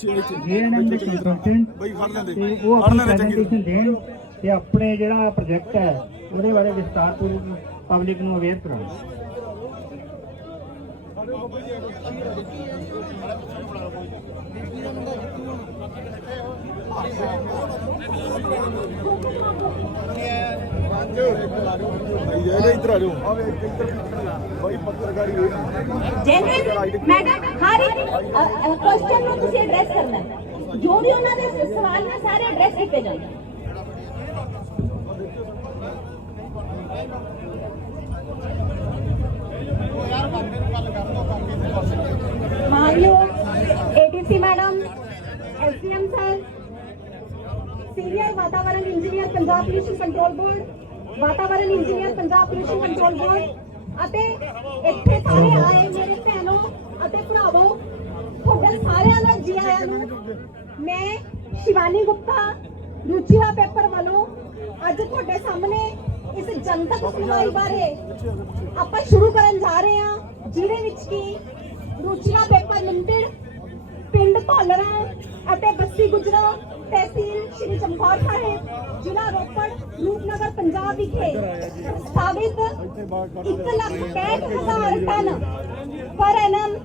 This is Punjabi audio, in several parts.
ਜੀਐਨਐਮ ਦੇ ਕੰਸਲਟੈਂਟ ਬਈ ਫੜ ਲੈਂਦੇ ਉਹ ਫੜ ਆਪਣੀ ਲੈਂਦੇ ਚੰਗੀ ਦੇਣ ਤੇ ਆਪਣੇ ਜਿਹੜਾ ਪ੍ਰੋਜੈਕਟ ਹੈ ਉਹਦੇ ਬਾਰੇ ਵਿਸਤਾਰਪੂਰਵਕ ਪਬਲਿਕ ਨੂੰ ਅਵੇਅਰ ਕਰਾਉਣ। ਬਈ ਇਹ ਇੱਧਰ ਆ ਜਾਓ ਆਵੇ ਇੱਧਰ ਬਈ ਪੱਤਰਕਾਰੀ ਹੋਈ ਜੈਨਰਲ ਮੈਡਮ ਹਰ ਇੱਕ ਕੁਐਸਚਨ ਨੂੰ ਤੁਸੀਂ ਐਡਰੈਸ ਕਰਨਾ ਹੈ ਜੋ ਵੀ ਉਹਨਾਂ ਦੇ ਸ- ਸਵਾਲ ਨੇ ਸਾਰੇ ਐਡਰੈਸ ਕੀਤੇ ਜਾਂਦੇ माननीय ADC madam SDM sir senior ਵਾਤਾਵਰਣ engineer Punjab pollution control board ਵਾਤਾਵਰਣ engineer Punjab pollution control board ਅਤੇ ਇੱਥੇ ਸਾਰੇ ਆਏ ਮੇਰੇ ਭੈਣੋ ਅਤੇ ਭਰਾਵੋ, ਤੁਹਾਡੇ ਸਾਰਿਆਂ ਦਾ ਜੀ ਆਇਆਂ ਨੂੰ। ਮੈਂ ਸ਼ਿਵਾਨੀ ਗੁਪਤਾ ਰੁਚੀਰਾ ਪੇਪਰ ਵੱਲੋਂ ਅੱਜ ਤੁਹਾਡੇ ਸਾਹਮਣੇ ਇਸ ਜਨਤਕ ਸੁਣਵਾਈ ਬਾਰੇ ਆਪਾਂ ਸ਼ੁਰੂ ਕਰਨ ਜਾ ਰਹੇ ਹਾਂ, ਜਿਹਦੇ ਵਿੱਚ ਕਿ ਰੁਚੀਆ ਪੇਪਰ ਲਿਮਟਿਡ ਪਿੰਡ ਧੌਲਰਾ ਅਤੇ ਬੱਸੀ ਗੁਜਰਾ ਤਹਿਸੀਲ ਸ਼੍ਰੀ ਚਮਕੌਰ ਸਾਹਿਬ, ਜ਼ਿਲ੍ਹਾ ਰੋਪੜ, ਰੂਪਨਗਰ, ਪੰਜਾਬ ਵਿਖੇ ਪ੍ਰਸਤਾਵਿਤ 1 ਲੱਖ 65000 ਟਨ ਪਰ ਐਨਮ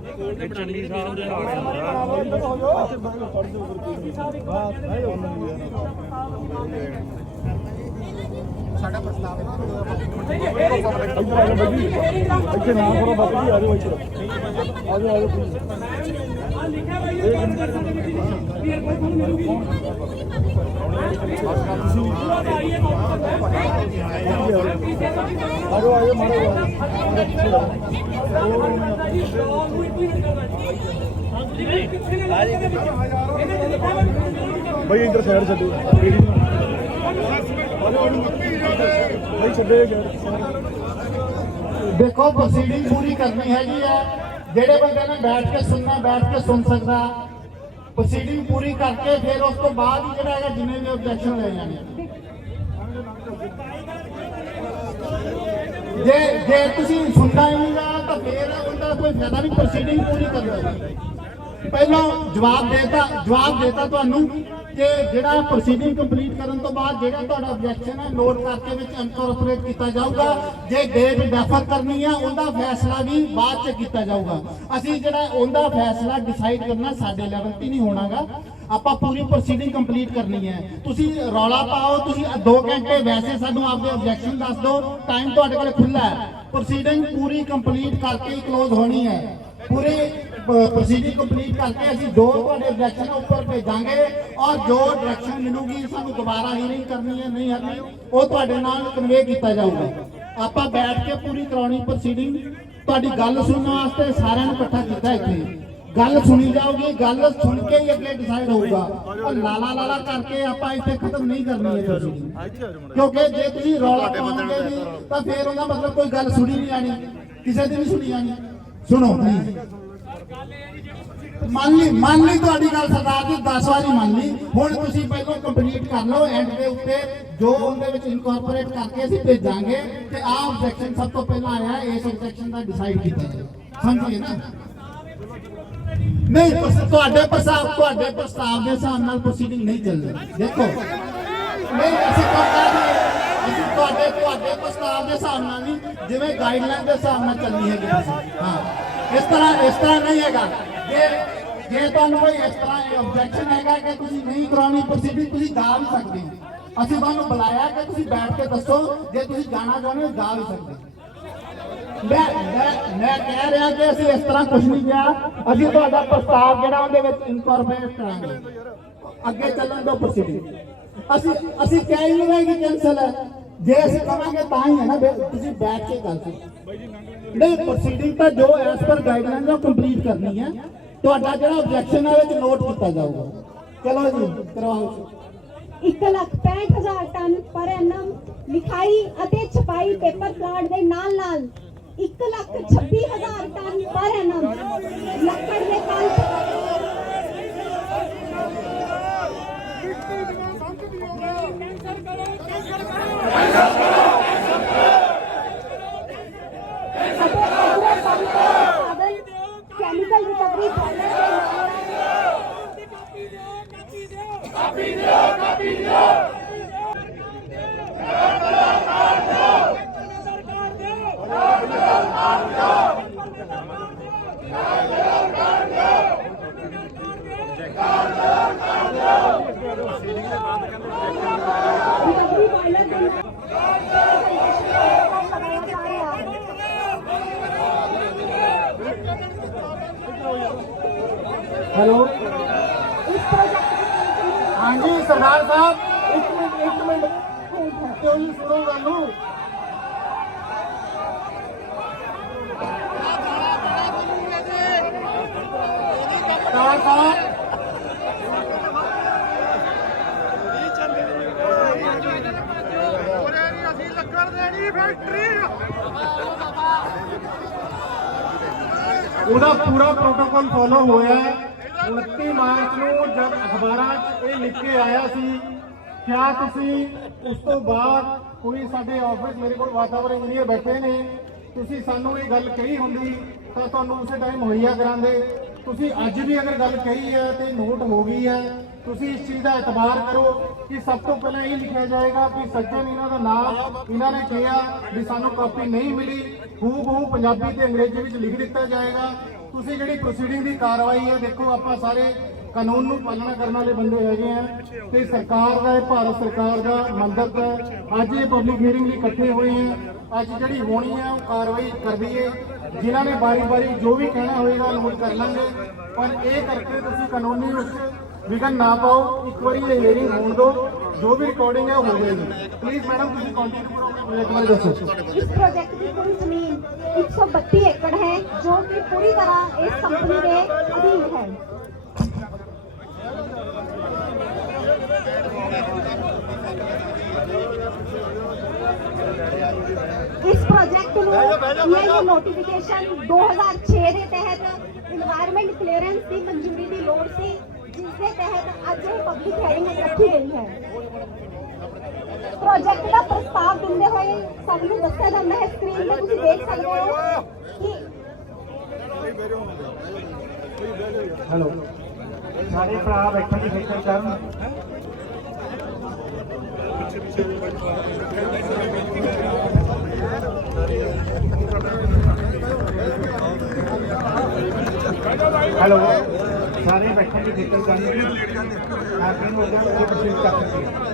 ਇੱਧਰ ਆ ਜਾਓ ਬਈ ਇੱਥੇ ਨਾ ਕਰੋ ਬਾਬਾ ਆ ਜਾਓ ਇੱਧਰ ਆ ਜਾਓ ਆ ਜਾਓ please। ਆ ਜਾਓ ਆ ਜਾਓ ਮਾਰੋ ਬਈ ਇੱਧਰ ਸਾਈਡ ਛੱਡੋ ਬਈ ਛੱਡੇ ਸਾਈਡ ਦੇਖੋ ਪ੍ਰੋਸੀਡਿੰਗ ਪੂਰੀ ਕਰਨੀ ਹੈਗੀ ਹੈ ਜਿਹੜੇ ਬੰਦੇ ਨੇ ਬੈਠ ਕੇ ਸੁਣਨਾ ਬੈਠ ਕੇ ਸੁਣ ਸਕਦਾ ਪ੍ਰੋਸੀਡਿੰਗ ਪੂਰੀ ਕਰਕੇ ਫਿਰ ਉਸ ਤੋਂ ਬਾਅਦ ਜਿਹੜਾ ਹੈਗਾ ਜਿੰਨੇ ਵੀ ਆਬਜੈਕਸ਼ਨ ਲੈ ਜਾਣੇ ਜੇ ਜੇ ਤੁਸੀਂ ਸੁਣਦਾ ਹੀ ਨਹੀਂ ਤਾਂ ਫਿਰ ਉਹਦਾ ਕੋਈ ਫਾਇਦਾ ਨਹੀਂ ਪ੍ਰੋਸੀਡਿੰਗ ਪੂਰੀ ਕਰਨ ਦਾ ਪਹਿਲਾਂ ਜਵਾਬ ਦੇਤਾ ਜਵਾਬ ਦੇਤਾ ਤੁਹਾਨੂੰ ਕਿ ਜਿਹੜਾ ਪ੍ਰੋਸੀਡਿੰਗ ਕੰਪਲੀਟ ਕਰਨ ਤੋਂ ਬਾਅਦ ਜਿਹੜਾ ਤੁਹਾਡਾ ਆਬਜੈਕਸ਼ਨ ਹੈ ਨੋਟ ਕਰਕੇ ਵਿੱਚ ਇਨਕੋਰਪੋਰੇਟ ਕੀਤਾ ਜਾਊਗਾ। ਜੇ ਡੇਟ ਡੈਫਰ ਕਰਨੀ ਹੈ ਉਹਦਾ ਫੈਸਲਾ ਵੀ ਬਾਅਦ ਚ ਕੀਤਾ ਜਾਊਗਾ। ਅਸੀਂ ਜਿਹੜਾ ਉਹਦਾ ਫੈਸਲਾ ਡਿਸਾਈਡ ਕਰਨਾ, ਸਾਡੇ ਲੈਵਲ ਤੇ ਨਹੀਂ ਹੋਣਾਗਾ। ਆਪਾਂ ਪੂਰੀ ਪ੍ਰੋਸੀਡਿੰਗ ਕੰਪਲੀਟ ਕਰਨੀ ਹੈ। ਤੁਸੀਂ ਰੌਲਾ ਪਾਓ, ਤੁਸੀਂ 2 ਘੰਟੇ ਵੈਸੇ ਸਾਨੂੰ ਆਪਦੇ ਆਬਜੈਕਸ਼ਨ ਦੱਸ ਦਿਓ ਟਾਈਮ ਤੁਹਾਡੇ ਕੋਲ ਖੁੱਲਾ ਹੈ। ਪ੍ਰੋਸੀਡਿੰਗ ਪੂਰੀ ਕੰਪਲੀਟ ਕਰਕੇ ਕਲੋਜ਼ ਹੋਣੀ ਹੈ। ਪੂਰੀ ਪ੍ਰੋਸੀਡਿੰਗ ਕੰਪਲੀਟ ਕਰਕੇ ਅਸੀਂ ਦੋ ਤੁਹਾਡੇ ਆਬਜੈਕਸ਼ਨ ਉੱਪਰ ਭੇਜਾਂਗੇ ਔਰ ਜੋ ਡਾਇਰੈਕਸ਼ਨ ਮਿਲੂਗੀ ਸਾਨੂੰ ਦੁਬਾਰਾ ਹੀਅਰਿੰਗ ਕਰਨੀ ਹੈ ਨਹੀਂ ਕਰਨੀ ਉਹ ਤੁਹਾਡੇ ਨਾਲ ਕਨਵੇ ਕੀਤਾ ਜਾਊਗਾ। ਆਪਾਂ ਬੈਠ ਕੇ ਪੂਰੀ ਕਰਾਉਣੀ ਪ੍ਰੋਸੀਡਿੰਗ ਤੁਹਾਡੀ ਗੱਲ ਸੁਣਨ ਵਾਸਤੇ ਸਾਰਿਆਂ ਨੂੰ ਇਕੱਠਾ ਕੀਤਾ ਇੱਥੇ। ਗੱਲ ਸੁਣੀ ਜਾਊਗੀ ਗੱਲ ਸੁਣ ਕੇ ਹੀ ਅੱਗੇ ਡਿਸਾਈਡ ਹੋਊਗਾ। ਔਰ ਲਾਲਾ ਲਾਲਾ ਕਰਕੇ ਆਪਾਂ ਇੱਥੇ ਖਤਮ ਨਹੀਂ ਕਰਨੀ ਹੈ ਪ੍ਰੋਸੀਡਿੰਗ ਕਿਉਂਕਿ ਜੇ ਤੁਸੀਂ ਰੌਲਾ ਪਾਉਂਗੇ ਵੀ ਤਾਂ ਫਿਰ ਉਹਦਾ ਮਤਲਬ ਕੋਈ ਗੱਲ ਸੁਣੀ ਨਹੀਂ ਜਾਣੀ। ਕਿਸੇ ਦੀ ਨਹੀਂ ਸੁਣੀ ਜਾਣੀ। ਸੁਣੋ ਪਲੀਜ਼ ਮੰਨ ਲਈ ਮੰਨ ਲਈ ਤੁਹਾਡੀ ਗੱਲ ਸਰਦਾਰ ਜੀ 10 ਵਾਰੀ ਮੰਨ ਲਈ। ਹੁਣ ਤੁਸੀਂ ਪਹਿਲਾਂ ਕੰਪਲੀਟ ਕਰ ਲਓ ਐਂਡ ਦੇ ਉੱਤੇ, ਜੋ ਉਹਦੇ ਵਿੱਚ ਇਨਕੋਰਪੋਰੇਟ ਕਰਕੇ ਅਸੀਂ ਭੇਜਾਂਗੇ ਤੇ ਆਹ ਆਬਜੈਕਸ਼ਨ ਸਭ ਤੋਂ ਪਹਿਲਾਂ ਆਇਆ, ਇਸ ਆਬਜੈਕਸ਼ਨ ਦਾ ਡਿਸਾਈਡ ਕੀਤਾ ਜਾਏ ਸਮਝੀਏ ਨਾ? ਨਹੀਂ ਤੁਹਾਡੇ ਪ੍ਰਸਤਾਵ ਤੁਹਾਡੇ ਪ੍ਰਸਤਾਵ ਦੇ ਹਿਸਾਬ ਨਾਲ ਪ੍ਰੋਸੀਡਿੰਗ ਨਹੀਂ ਚੱਲਦੀ ਦੇਖੋ। ਨਹੀਂ, ਅਸੀਂ ਕਹਿੰਦੇ ਅਸੀਂ ਤੁਹਾਡੇ ਤੁਹਾਡੇ ਪ੍ਰਸਤਾਵ ਦੇ ਹਿਸਾਬ ਨਾਲ ਨਹੀਂ, ਜਿਵੇਂ ਗਾਈਡਲਾਈਨ ਦੇ ਹਿਸਾਬ ਨਾਲ ਚੱਲਣੀ ਹੈਗੀ। ਹਾਂ। ਇਸ ਤਰ੍ਹਾਂ ਇਸ ਤਰ੍ਹਾਂ ਨਹੀਂ ਹੈਗਾ। ਜੇ ਜੇ ਤੁਹਾਨੂੰ ਕੋਈ ਇਸ ਤਰ੍ਹਾਂ ਆਬਜੈਕਸ਼ਨ ਹੈਗਾ ਕਿ ਤੁਸੀਂ ਨਹੀਂ ਕਰਾਉਣੀ ਪ੍ਰੋਸੀਡਿੰਗ ਤੁਸੀਂ ਜਾ ਵੀ ਸਕਦੇ। ਹੋ ਅਸੀਂ ਤੁਹਾਨੂੰ ਬੁਲਾਇਆ ਕਿ ਤੁਸੀਂ ਬੈਠ ਕੇ ਦੱਸੋ, ਜੇ ਤੁਸੀਂ ਜਾਣਾ ਚਾਹੁੰਦੇ ਹੋ, ਜਾ ਵੀ ਸਕਦੇ। ਮੈਂ ਮੈਂ ਮੈਂ ਕਹਿ ਰਿਹਾ ਕਿ ਅਸੀਂ ਇਸ ਤਰ੍ਹਾਂ ਕੁਝ ਨਹੀਂ ਕਿਹਾ। ਅਸੀਂ ਤੁਹਾਡਾ ਪ੍ਰਸਤਾਵ ਜਿਹੜਾ ਉਹਦੇ ਵਿੱਚ ਇਨਕੋਰਪੋਰੇਟ ਕਰਾਂਗੇ। ਅੱਗੇ ਚੱਲਣ ਦਾ ਪ੍ਰੋਸੀਡਿੰਗ ਅਸੀਂ ਅਸੀਂ ਕਹਿ ਹੀ ਨਹੀਂ ਰਹੇ ਕਿ ਕੈਨਸਲ ਹੈ। ਜੇ ਅਸੀਂ ਕਵਾਂਗੇ ਤਾਂ ਹੀ ਹੈ ਨਾ ਵੀ ਤੁਸੀਂ ਬੈਠ ਕੇ ਗੱਲ ਕਰੋ। ਨਹੀਂ ਪ੍ਰੋਸੀਡਿੰਗ ਤਾਂ ਜੋ ਐਸ ਪਰ ਗਾਈਡਲਾਈਨ ਉਹ ਕੰਪਲੀਟ ਕਰਨੀ ਹੈ ਤੁਹਾਡਾ ਜਿਹੜਾ ਆਬਜੈਕਸ਼ਨ ਹੈ ਵਿੱਚ ਨੋਟ ਕੀਤਾ ਜਾਊਗਾ। ਚਲੋ ਜੀ, ਕਰਵਾਓ। 1 ਲੱਖ 65000 ਟਨ ਪਰ ਐਨਮ ਲਿਖਾਈ ਅਤੇ ਛਪਾਈ ਪੇਪਰ ਪਲਾਂਟ ਦੇ ਨਾਲ ਨਾਲ 1 ਲੱਖ 26000 ਟਨ ਪਰ ਐਨਮ ਲੱਕੜ ਦੇ ਕਲ ਕੈਮੀਕਲ ਰਿਕਵਰੀ ਰਿਕਵਰੀ ਵਾਇਲਰ ਦੇ ਲਗਾਇਆ ਜਾ ਰਿਹਾ ਹੈ ਹੈਲੋ। ਹਾਂਜੀ, ਸਰਦਾਰ ਸਾਹਿਬ, ਇੱਕ ਮਿੰਟ ਇੱਕ ਮਿੰਟ। ਕਿਉਂ ਨਹੀਂ ਸੁਣੋ ਗੱਲ ਨੂੰ? ਸਰਦਾਰ ਸਾਹਿਬ ਉਹਦਾ ਪੂਰਾ ਪ੍ਰੋਟੋਕਾਲ ਫੋਲੋ ਹੋਇਆ ਹੈ। 29 ਮਾਰਚ ਨੂੰ ਜਦ ਅਖਬਾਰਾਂ 'ਚ ਇਹ ਲਿਖ ਕੇ ਆਇਆ ਸੀ, ਕਿਆ ਤੁਸੀਂ ਉਸ ਤੋਂ ਬਾਅਦ ਕੋਈ ਸਾਡੇ ਆਫਿਸ ਮੇਰੇ ਕੋਲ ਵਾਤਾਵਰਣ ਇੰਜੀਨੀਅਰ ਬੈਠੇ ਨੇ, ਤੁਸੀਂ ਸਾਨੂੰ ਇਹ ਗੱਲ ਕਹੀ ਹੁੰਦੀ ਤਾਂ ਤੁਹਾਨੂੰ ਉਸੇ ਟਾਈਮ ਮੁਹੱਈਆ ਕਰਾਂਦੇ ਤੁਸੀਂ ਅੱਜ ਵੀ ਅਗਰ ਗੱਲ ਕਹੀ ਹੈ ਤੇ ਨੋਟ ਹੋ ਗਈ ਹੈ ਤੁਸੀਂ ਇਸ ਚੀਜ਼ ਦਾ ਇਤਬਾਰ ਕਰੋ ਕਿ ਸਭ ਤੋਂ ਪਹਿਲਾਂ ਇਹ ਲਿਖਿਆ ਜਾਏਗਾ ਕਿ ਸੱਜਣ ਇਹਨਾਂ ਦਾ ਨਾਮ, ਇਹਨਾਂ ਨੇ ਕਿਹਾ ਵੀ ਸਾਨੂੰ ਕਾਪੀ ਨਹੀਂ ਮਿਲੀ। ਹੂਬ ਹੂ ਪੰਜਾਬੀ ਤੇ ਅੰਗਰੇਜ਼ੀ ਵਿੱਚ ਲਿਖ ਦਿੱਤਾ ਜਾਏਗਾ। ਤੁਸੀਂ ਜਿਹੜੀ ਪ੍ਰੋਸੀਡਿੰਗ ਦੀ ਕਾਰਵਾਈ ਹੈ, ਦੇਖੋ ਆਪਾਂ ਸਾਰੇ ਕਾਨੂੰਨ ਨੂੰ ਪਾਲਣਾ ਕਰਨ ਵਾਲੇ ਬੰਦੇ ਹੈਗੇ ਆ ਤੇ ਸਰਕਾਰ ਦਾ ਇਹ ਭਾਰਤ ਸਰਕਾਰ ਦਾ ਮੰਦਤ ਹੈ। ਅੱਜ ਇਹ ਪਬਲਿਕ ਹੀਅਰਿੰਗ ਲਈ ਇਕੱਠੇ ਹੋਏ ਆ। ਅੱਜ ਜਿਹੜੀ ਹੋਣੀ ਹੈ, ਉਹ ਕਾਰਵਾਈ ਕਰ ਦਈਏ। ਜਿਨ੍ਹਾਂ ਨੇ ਬਾਰੀ-ਬਾਰੀ ਜੋ ਵੀ ਕਹਿਣਾ ਹੋਏਗਾ, ਨੋਟ ਕਰ ਲਾਂਗੇ। ਪਰ ਇਹ ਕਰਕੇ ਤੁਸੀਂ ਕਾਨੂੰਨੀ ਉਸ ਵਿਗਨ ਨਾ ਪਾਓ ਇੱਕ ਵਾਰੀ ਇਹ ਹੇਰਿੰਗ ਹੋਣ ਦਿਓ ਜੋ ਵੀ ਰਿਕਾਰਡਿੰਗ ਹੈ ਹੋ ਜਾਏਗੀ ਪਲੀਜ਼ ਮੈਡਮ ਤੁਸੀਂ ਕੰਟੈਕਟ ਕਰੋ ਆਪਣੇ ਪ੍ਰੋਜੈਕਟ ਬਾਰੇ ਦੱਸੋ इस प्रोजेक्ट की पूरी ज़मीन 132 एकड़ है जो कि पूरी तरह इस कंपनी के अधीन है। इस प्रोजेक्ट को नोटिफिकेशन 2006 के तहत इन्वायरमेंट क्लीयरेंस की मंजूरी की लोड़ सी ਜਿਸ ਦੇ ਤਹਿਤ ਅੱਜ ਇਹ ਪਬਲਿਕ ਹੈਰਿੰਗ ਰੱਖੀ ਗਈ ਹੈ ਪ੍ਰੋਜੈਕਟ ਦਾ ਪ੍ਰਸਤਾਵ ਦਿੰਦੇ ਹੋਏ ਸਭ ਨੂੰ ਦੱਸਿਆ ਜਾਂਦਾ ਹੈ ਸਕਰੀਨ ਤੇ ਤੁਸੀਂ ਦੇਖ ਸਕਦੇ ਹੋ ਕਿ ਹੈਲੋ ਸਾਰੇ ਭਰਾ ਬੈਠਣ ਦੀ ਫਿਕਰ ਕਰਨ ਹੈਲੋ ਸਾਰੇ ਬੈਠਣ ਦੀ ਫਿਕਰ ਕਰਨ ਆਪਣੀ ਨੂੰ ਉਹਦੇ ਉੱਤੇ ਪ੍ਰੋਸੀਡ ਕਰ ਸਕਦੇ ਹਾਂ।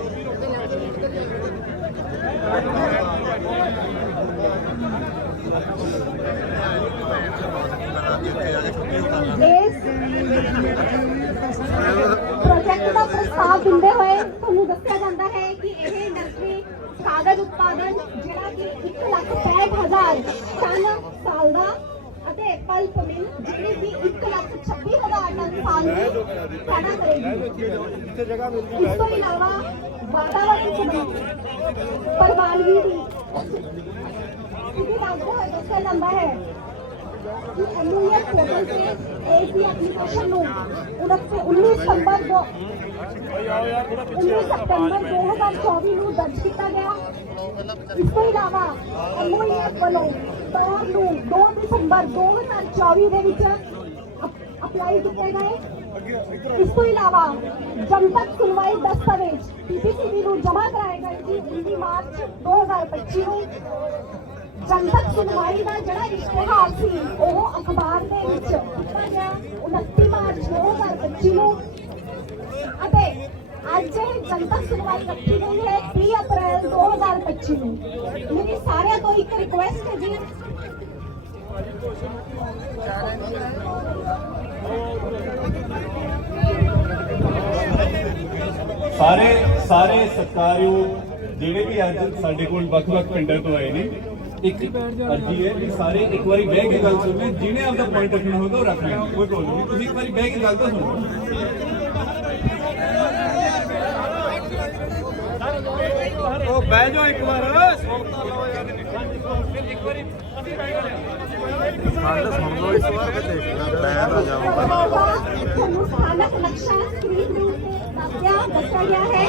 ਇਸ ਪ੍ਰੋਜੈਕਟ ਦਾ ਪ੍ਰਸਤਾਵ ਦਿੰਦੇ ਹੋਏ ਤੁਹਾਨੂੰ ਦੱਸਿਆ ਜਾਂਦਾ ਹੈ ਕਿ ਇਹ ਇੰਡਸਟਰੀ ਕਾਗਜ਼ ਉਤਪਾਦਨ ਜਿਹੜਾ ਕਿ 165000 ਟਨ ਸਾਲ ਦਾ ਅਤੇ ਪਲਪ ਮਿਲ ਜਿਹੜੀ ਕਿ 126000 ਟਨ ਸਾਲ ਦੀ ਪੈਦਾ ਕਰੇਗੀ ਇਸ ਤੋਂ ਇਲਾਵਾ ਵਾਤਾਵਰਣ ਚ ਪ੍ਰਵਾਨਗੀ ਦੀ ਸਥਿਤੀ ਦੱਸਦੇ ਹੋਏ ਦੱਸਿਆ ਜਾਂਦਾ ਹੈ कि एमयूएस पोर्टल से एसी एप्लीकेशन ਨੂੰ 19 19 ਸਤੰਬਰ को 19 ਸਤੰਬਰ 2024 ਨੂੰ ਦਰਜ ਕੀਤਾ ਗਿਆ ਇਸ ਤੋਂ ਇਲਾਵਾ ਐਮਓਐਸ ਵੱਲੋਂ ਤੌਰ ਨੂੰ 2 ਦਸੰਬਰ 2024 ਦੇ ਵਿੱਚ ਅਪਲਾਈ ਕੀਤੇ ਗਏ। ਇਸ ਤੋਂ ਇਲਾਵਾ ਜਨਤਕ ਸੁਣਵਾਈ ਦਸਤਾਵੇਜ਼ ਪੀਪੀਸੀਬੀ ਨੂੰ ਜਮ੍ਹਾਂ ਕਰਾਏ ਗਏ ਸੀ। 19 ਮਾਰਚ 2025 ਨੂੰ ਜਨਤਕ ਸੁਣਵਾਈ ਦਾ ਜਿਹੜਾ ਇਸ਼ਤਿਹਾਰ ਸੀ, ਉਹ ਅਖਬਾਰ ਦੇ ਵਿੱਚ ਦਿੱਤਾ ਗਿਆ। 29 ਮਾਰਚ 2025 ਨੂੰ ਅਤੇ ਅੱਜ ਇਹ ਜਨਤਕ ਸੁਣਵਾਈ ਰੱਖੀ ਗਈ ਹੈ 30 ਅਪ੍ਰੈਲ 2025 ਨੂੰ। ਮੇਰੀ ਸਾਰਿਆਂ ਤੋਂ ਇੱਕ ਰਿਕੁਐਸਟ ਹੈ ਜੀ। ਸਾਰੇ ਸਾਰੇ ਸਤਿਕਾਰਯੋਗ ਜਿਹੜੇ ਵੀ ਅੱਜ ਸਾਡੇ ਕੋਲ ਵੱਖ-ਵੱਖ ਪਿੰਡਾਂ ਤੋਂ ਆਏ ਨੇ ਇੱਕ ਅਰਜੀ ਹੈ ਕਿ ਸਾਰੇ ਇੱਕ ਵਾਰੀ ਬਹਿ ਕੇ ਗੱਲ ਸੁਣ ਜਿਹਨੇ ਆਪਦਾ ਪੁਆਇੰਟ ਰੱਖਣਾ ਹੋਗਾ ਉਹ ਰੱਖ ਲੈਣ। ਕੋਈ ਪ੍ਰੋਬਲਮ ਨਹੀਂ ਤੁਸੀਂ ਇੱਕ ਵਾਰੀ ਬਹਿ ਕੇ ਗੱਲ ਤਾਂ ਸੁਣੋ। ਉਹ ਬਹਿ ਜਾਓ ਇੱਕ ਵਾਰ। ਤੁਹਾਨੂੰ ਸਥਾਨਕ ਨਕਸ਼ਾ ਸਕਰੀਨ ਦੇ ਉੱਤੇ ਦੱਸਿਆ ਦੱਸਿਆ ਗਿਆ ਹੈ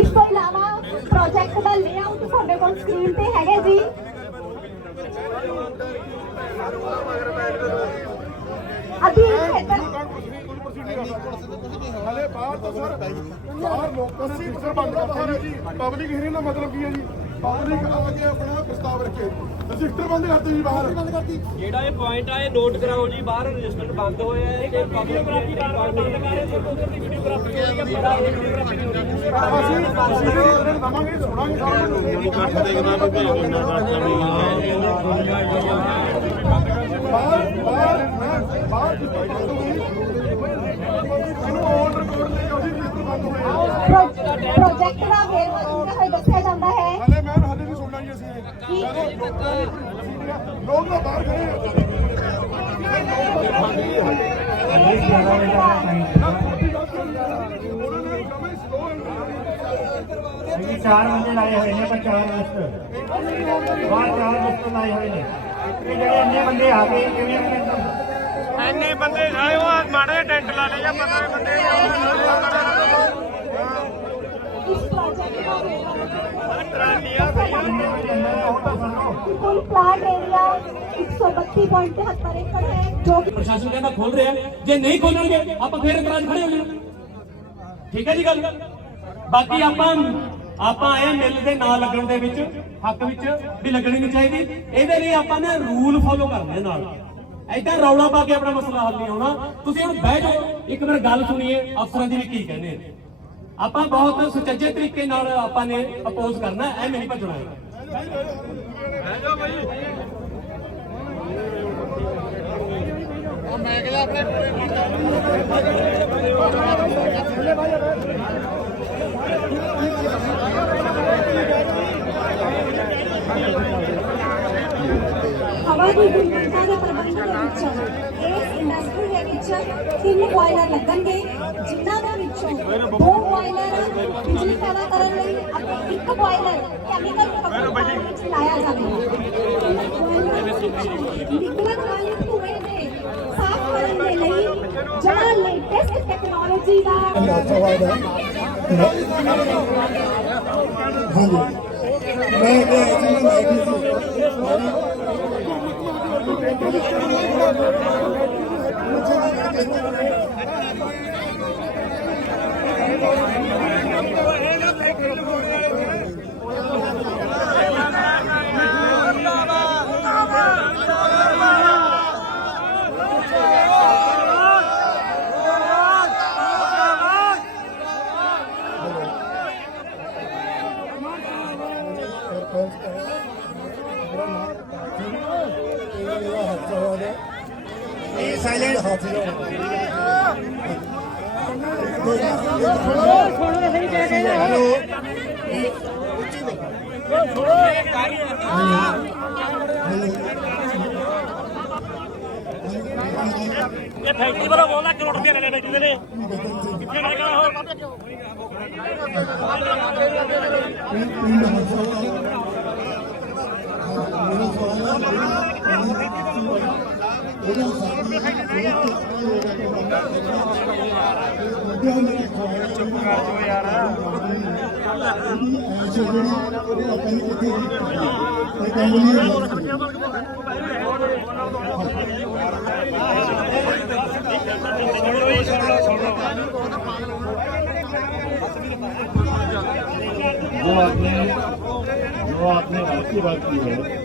ਇਸ ਤੋਂ ਇਲਾਵਾ ਪ੍ਰੋਜੈਕਟ ਦਾ ਲੇਆਊਟ ਤੁਹਾਡੇ ਕੋਲ ਸਕਰੀਨ ਤੇ ਹੈਗਾ ਜੀ। ਅਧੀਨ ਖੇਤਰ ਹਲੇ ਬਾਹਰ ਤਾਂ ਸਰ ਬਾਹਰ ਲੋਕਾਂ ਨੇ ਸਿੱਖਰ ਬੰਦ ਕਰਤਾ ਜੀ ਪਬਲਿਕ ਹੀਅਰਿੰਗ ਦਾ ਮਤਲਬ ਕੀ ਹੈ ਜੀ? ਪਬਲਿਕ ਅੱਗੇ ਆਪਣਾ ਪ੍ਰਸਤਾਵ ਰੱਖੇ। ਰਜਿਸਟਰ ਬੰਦ ਕਰਤੇ ਜੀ ਬਾਹਰ। ਬੰਦ ਕਰਤੀ ਜਿਹੜਾ ਇਹ ਪੁਆਇੰਟ ਆ ਇਹ ਨੋਟ ਕਰਾਓ ਜੀ ਬਾਹਰ ਰਜਿਸਟਰ ਬੰਦ ਹੋਇਆ ਹੈ ਤੇ ਵੀਡੀਓਗ੍ਰਾਫੀ ਬੰਦ ਕਰ ਰਹੇ ਸੀ ਉਧਰ ਦੀ ਵੀਡੀਓਗ੍ਰਾਫੀ ਹੋਈ ਹੈ ਬੜਾ ਵੀਡੀਓਗ੍ਰਾਫੀ ਨਹੀਂ ਹੁੰਦੀ ਅਸੀਂ ਅਸੀਂ ਜਿਹੜੇ ਦਵਾਂਗੇ ਸੁਣਾਂਗੇ ਸਾਰਿਆਂ ਨੂੰ ਬਾਹਰ ਬਾਹਰ ਬਾਹਰ ਜਿੱਥੇ ਬੰਦ ਹੋਈ ਇਹਨੂੰ ਲੋਕ ਤਾਂ ਬਾਹਰ ਖੜੇ ਆ ਇਹ ਨੇ ਚਾਰ ਬੰਦੇ ਲਾਏ ਹੋਏ ਨੇ ਪਰ ਚਾਰ ਲਿਸਟ ਬਾਹਰ ਚਾਰ ਲਿਸਟ ਲਾਏ ਹੋਏ ਨੇ ਇਹ ਜਿਹੜੇ ਇੰਨੇ ਬੰਦੇ ਆ ਗਏ ਕਿਵੇਂ ਐਨੇ ਬੰਦੇ ਆਏ ਉਹ ਮਾੜੇ ਟੈਂਟ ਲਾ ਲਏ ਜਾਂ ਪਤਾ ਨਹੀਂ ਬੰਦੇ ਇਸ ਪ੍ਰੋਜੈਕਟ ਦਾ ਵੇਰਵਾ ਟਰਾਲੀਆਂ ਕਿੰਨੇ 132.73 ਏਕੜ ਹੈ ਜੋ ਕਿ ਪ੍ਰਸ਼ਾਸਨ ਕਹਿੰਦਾ ਖੋਲ ਰਿਹਾ। ਜੇ ਨਹੀਂ ਖੋਲਣਗੇ ਆਪਾਂ ਫੇਰ ਇਤਰਾਜ਼ ਖੜੇ ਹੋ ਜਾਣਾ ਠੀਕ ਹੈ ਜੀ ਗੱਲ? ਬਾਕੀ ਆਪਾਂ ਆਪਾਂ ਆਏ ਮਿਲ ਦੇ ਨਾਂ ਲੱਗਣ ਦੇ ਵਿੱਚ, ਹੱਕ ਵਿੱਚ ਵੀ ਲੱਗਣੀ ਨਹੀਂ ਚਾਹੀਦੀ। ਇਹਦੇ ਲਈ ਆਪਾਂ ਨੇ ਰੂਲ ਫੋਲੋ ਕਰਨੇ ਆ ਨਾਲ। ਐਦਾਂ ਰੌਲਾ ਪਾ ਕੇ ਆਪਣਾ ਮਸਲਾ ਹੱਲ ਨਹੀਂ ਹੋਣਾ ਤੁਸੀਂ ਹੁਣ ਬਹਿ ਜਾਓ। ਇੱਕ ਵਾਰ ਗੱਲ ਸੁਣੀਏ, ਅਫਸਰਾਂ ਦੀ ਵੀ ਕੀ ਕਹਿੰਦੇ ਆ। ਆਪਾਂ ਬਹੁਤ ਸੁਚੱਜੇ ਤਰੀਕੇ ਨਾਲ ਆਪਾਂ ਨੇ ਅਪੋਜ਼ ਕਰਨਾ ਐ ਨਹੀਂ ਭੱਜਣਾ ਹੈ। ਹਵਾ ਦੀ ਗੁਣਵੱਤਾ ਦੇ ਪ੍ਰਬੰਧ ਦੇ ਵਿੱਚ ਇਸ ਇੰਡਸਟਰੀ ਦੇ ਵਿੱਚ ਤਿੰਨ ਬੋਇਲਰ ਲੱਗਣਗੇ ਜਿਨ੍ਹਾਂ ਦੇ ਵਿੱਚੋਂ ਦੋ ਬੋਇਲਰ ਬਿਜਲੀ ਪੈਦਾ ਕਰਨ ਲਈ ਅਤੇ ਇੱਕ ਬੋਇਲਰ ਕੈਮੀਕਲ ਪ੍ਰੋਡਕਟ ਵਿੱਚ ਲਾਇਆ ਜਾਵੇਗਾ ਲਿਕਵਿਡ ਵਾਲੇ ਧੂਏ ਦੇ ਸਾਫ਼ ਕਰਨ ਦੇ ਲਈ ਜਿਹੜਾ ਲੇਟੈਸਟ ਟੈਕਨੋਲੋਜੀ ਦਾ ਇਹ Yeah. ਫੈਕਟਰੀ ਵਾਲਾ ਬੋਲਦਾ ਕਰੋੜ ਰੁਪਏ ਲੈ ਬੈਠੇ ਨੇ। ਕਿੱਥੇ ਲੈ ਗਿਆ ਉਹ जो आपने जो आपने रात की बात की है